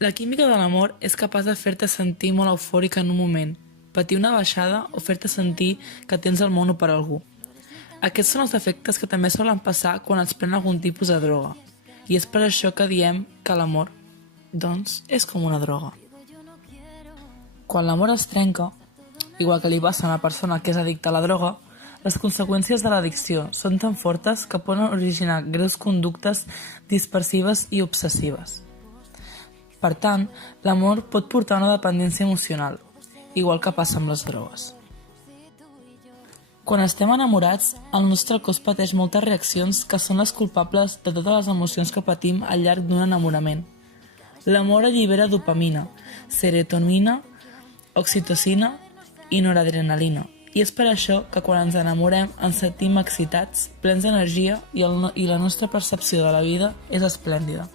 La química de l'amor és capaç de fer-te sentir molt eufòrica en un moment, patir una baixada o fer-te sentir que tens el mono per algú. Aquests són els efectes que també solen passar quan es pren algun tipus de droga. I és per això que diem que l'amor, doncs, és com una droga. Quan l'amor es trenca, igual que li passa a una persona que és addicta a la droga, les conseqüències de l'addicció són tan fortes que poden originar greus conductes dispersives i obsessives. Per tant, l'amor pot portar una dependència emocional, igual que passa amb les drogues. Quan estem enamorats, el nostre cos pateix moltes reaccions que són les culpables de totes les emocions que patim al llarg d'un enamorament. L'amor allibera dopamina, serotonina, oxitocina i noradrenalina. I és per això que quan ens enamorem ens sentim excitats, plens d'energia i la nostra percepció de la vida és esplèndida.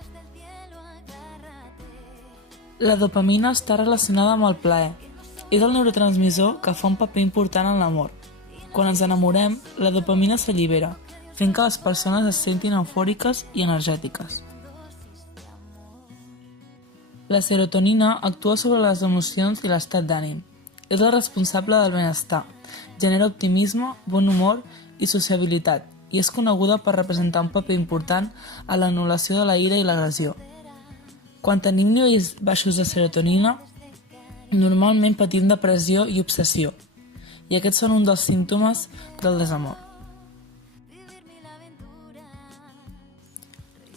La dopamina està relacionada amb el plaer. És el neurotransmissor que fa un paper important en l'amor. Quan ens enamorem, la dopamina s'allibera, fent que les persones es sentin eufòriques i energètiques. La serotonina actua sobre les emocions i l'estat d'ànim. És la responsable del benestar, genera optimisme, bon humor i sociabilitat, i és coneguda per representar un paper important a l'anul·lació de la ira i l'agressió. Quan tenim nivells baixos de serotonina, normalment patim depressió i obsessió, i aquests són un dels símptomes del desamor.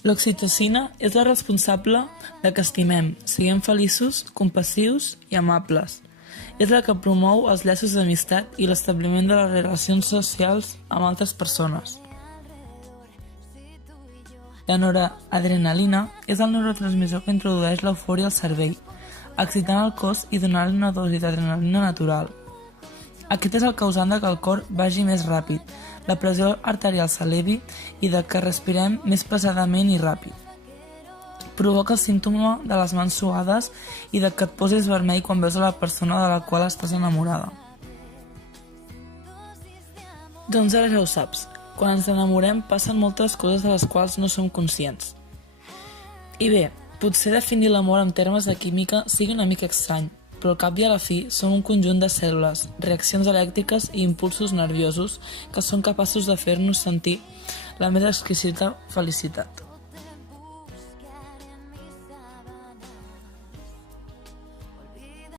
L'oxitocina és la responsable de que estimem, siguem feliços, compassius i amables. És la que promou els llaços d'amistat i l'establiment de les relacions socials amb altres persones. La noradrenalina és el neurotransmissor que introdueix l'eufòria al cervell, excitant el cos i donant-li una dosi d'adrenalina natural. Aquest és el causant de que el cor vagi més ràpid, la pressió arterial s'elevi i de que respirem més pesadament i ràpid. Provoca el símptoma de les mans suades i de que et posis vermell quan veus a la persona de la qual estàs enamorada. Doncs ara ja ho saps. Quan ens enamorem passen moltes coses de les quals no som conscients. I bé, potser definir l'amor en termes de química sigui una mica estrany, però al cap i a la fi som un conjunt de cèl·lules, reaccions elèctriques i impulsos nerviosos que són capaços de fer-nos sentir la més exquisita felicitat.